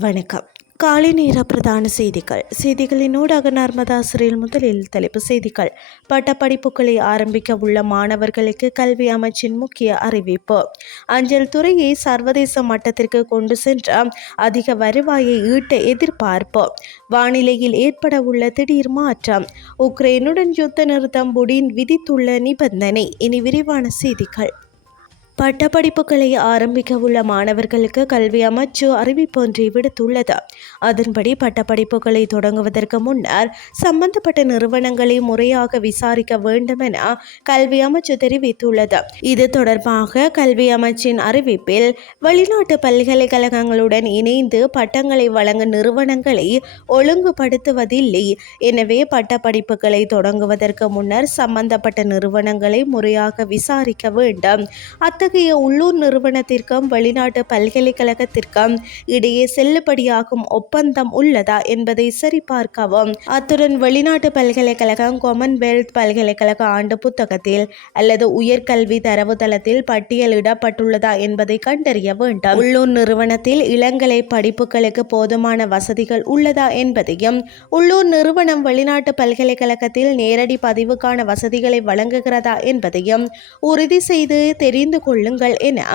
வணக்கம். காலை நேர பிரதான செய்திகள். செய்திகளின் ஊடாக நர்மதா முதலில் தலைப்பு செய்திகள். பட்டப்படிப்புகளை ஆரம்பிக்க உள்ள மாணவர்களுக்கு கல்வி அமைச்சின் முக்கிய அறிவிப்பு. அஞ்சல் துறையை சர்வதேச மட்டத்திற்கு கொண்டு சென்ற அதிக வருவாயை ஈட்ட எதிர்பார்ப்பு. வானிலையில் ஏற்பட உள்ள திடீர் மாற்றம். உக்ரைனுடன் யுத்த நிறுத்தம் புடின் விதித்துள்ள நிபந்தனை. இனி விரிவான செய்திகள். பட்டப்படிப்புகளை ஆரம்பிக்க உள்ள மாணவர்களுக்கு கல்வி அமைச்சு அறிவிப்பொன்றை விடுத்துள்ளது. அதன்படி பட்டப்படிப்புகளை தொடங்குவதற்கு முன்னர் சம்பந்தப்பட்ட நிறுவனங்களை முறையாக விசாரிக்க வேண்டும் என கல்வி அமைச்சு தெரிவித்துள்ளது. இது தொடர்பாக கல்வி அமைச்சின் அறிவிப்பில் வெளிநாட்டு பல்கலைக்கழகங்களுடன் இணைந்து பட்டங்களை வழங்கும் நிறுவனங்களை ஒழுங்குபடுத்துவதில்லை. எனவே பட்டப்படிப்புகளை தொடங்குவதற்கு முன்னர் சம்பந்தப்பட்ட நிறுவனங்களை முறையாக விசாரிக்க வேண்டும். அத்தகைய அத்தகைய உள்ளூர் நிறுவனத்திற்கும் வெளிநாட்டு பல்கலைக்கழகத்திற்கும் இடையே செல்லுபடியாகும் ஒப்பந்தம் உள்ளதா என்பதை சரிபார்க்கவும் அத்துடன் வெளிநாட்டு பல்கலைக்கழகம் காமன்வெல்த் பல்கலைக்கழக ஆண்டு புத்தகத்தில் அல்லது உயர்கல்வி தரவுத்தளத்தில் பட்டியலிடப்பட்டுள்ளதா என்பதை கண்டறிய வேண்டும். உள்ளூர் நிறுவனத்தில் இளங்கலை படிப்புகளுக்கு போதுமான வசதிகள் உள்ளதா என்பதையும் உள்ளூர் நிறுவனம் வெளிநாட்டு பல்கலைக்கழகத்தில் நேரடி பதிவுக்கான வசதிகளை வழங்குகிறதா என்பதையும் உறுதி செய்து தெரிந்து கொள்ள கொள்ளுங்கள் என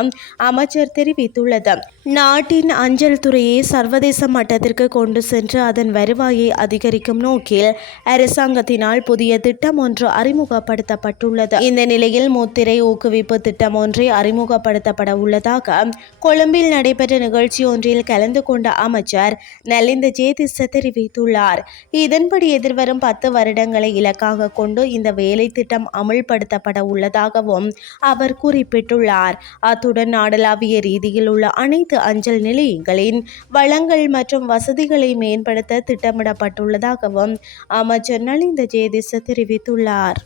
அமைச்சர் தெரிவித்துள்ளது. நாட்டின் அஞ்சல் துறையை சர்வதேச மட்டத்திற்கு கொண்டு சென்று அதன் வருவாயை அதிகரிக்கும் நோக்கில் அரசாங்கத்தினால் புதிய திட்டம் ஒன்று அறிமுகப்படுத்தப்பட்டுள்ளது. இந்த நிலையில் முத்திரை ஊக்குவிப்பு திட்டம் ஒன்றை அறிமுகப்படுத்தப்பட உள்ளதாக கொழும்பில் நடைபெற்ற நிகழ்ச்சி ஒன்றில் கலந்து கொண்ட அமைச்சர் நலிந்த ஜேதிச தெரிவித்துள்ளார். இதன்படி எதிர்வரும் பத்து வருடங்களை இலக்காக கொண்டு இந்த வேலை திட்டம் அமுல்படுத்தப்பட உள்ளதாகவும் அவர் குறிப்பிட்டுள்ளார். அத்துடன் நாடளாவிய ரீதியில் உள்ள அனைத்து அஞ்சல் நிலையங்களின் வளங்கள் மற்றும் வசதிகளை மேம்படுத்த திட்டமிடப்பட்டுள்ளதாகவும் அமைச்சர் நலிந்த ஜெயதிச தெரிவித்துள்ளார்.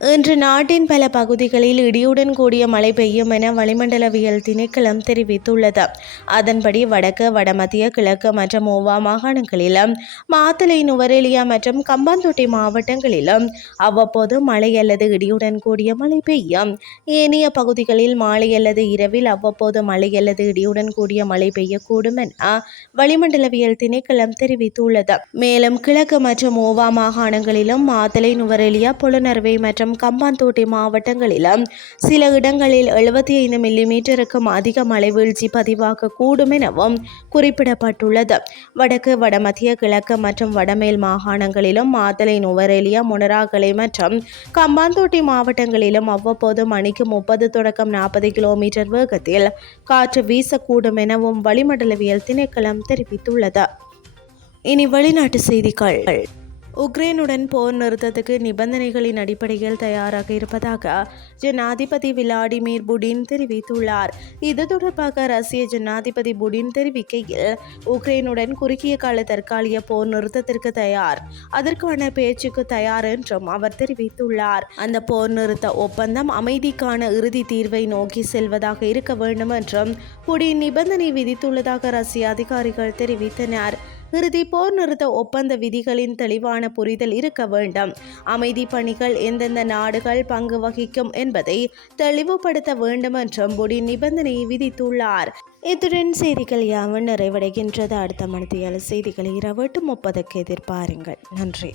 இன்று நாட்டின் பல பகுதிகளில் இடியுடன் கூடிய மழை பெய்யும் என வளிமண்டலவியல் திணைக்களம் தெரிவித்துள்ளது. அதன்படி வடக்கு வடமத்திய கிழக்கு மற்றும் ஓவா மாகாணங்களிலும் மாத்தலை நுவரெலியா மற்றும் கம்பாந்தோட்டை மாவட்டங்களிலும் அவ்வப்போது மழை அல்லது இடியுடன் கூடிய மழை பெய்யும். ஏனைய பகுதிகளில் மாலை அல்லது இரவில் அவ்வப்போது மழை அல்லது இடியுடன் கூடிய மழை பெய்யக்கூடும் என வளிமண்டலவியல் திணைக்களம் தெரிவித்துள்ளது. மேலும் கிழக்கு மற்றும் ஓவா மாகாணங்களிலும் மாத்தலை நுவரெலியா புலனர்வை மற்றும் மற்றும் கம்பாந்தோட்டை மாவட்டங்களிலும் சில இடங்களில் எழுபத்தி ஐந்து மில்லிமீட்டருக்கும் அதிக மழை வீழ்ச்சி பதிவாகக்கூடும் எனவும் குறிப்பிடப்பட்டுள்ளது. வடக்கு வடமத்திய கிழக்கு மற்றும் வடமேல் மாகாணங்களிலும் மாத்தலை நுவரேலியா முனராகலை மற்றும் கம்பாந்தோட்டை மாவட்டங்களிலும் அவ்வப்போது மணிக்கு முப்பது தொடக்கம் நாற்பது கிலோமீட்டர் வேகத்தில் காற்று வீசக்கூடும் எனவும் வளிமண்டலவியல் திணைக்களம் தெரிவித்துள்ளது. இனி வெளிநாட்டு செய்திகள். உக்ரைனுடன் போர் நிறுத்தத்துக்கு நிபந்தனைகளின் அடிப்படையில் தயாராக இருப்பதாக ஜனாதிபதி விளாடிமிர் புடின் தெரிவித்துள்ளார். இது தொடர்பாக ரஷ்ய ஜனாதிபதி புடின் தெரிவிக்கையில் உக்ரைனுடன் குறுகிய கால தற்காலிக போர் நிறுத்தத்திற்கு தயார். அதற்கான பேச்சுக்கு தயார் என்றும் அவர் தெரிவித்துள்ளார். அந்த போர் நிறுத்த ஒப்பந்தம் அமைதிக்கான இறுதி தீர்வை நோக்கி செல்வதாக இருக்க வேண்டும் என்றும் புடின் நிபந்தனை விதித்துள்ளதாக ரஷ்ய அதிகாரிகள் தெரிவித்தனர். இறுதி போர் நிறுத்த ஒப்பந்த விதிகளின் தெளிவான புரிதல் இருக்க வேண்டும். அமைதி பணிகள் எந்தெந்த நாடுகள் பங்கு வகிக்கும் என்பதை தெளிவுபடுத்த வேண்டும் என்றும் புடி நிபந்தனையை விதித்துள்ளார். இத்துடன் செய்திகள் யாவும் நிறைவடைகின்றது. அடுத்த மனதியால் செய்திகளை இரவு எட்டு முப்பதுக்கு எதிர்பாருங்கள். நன்றி.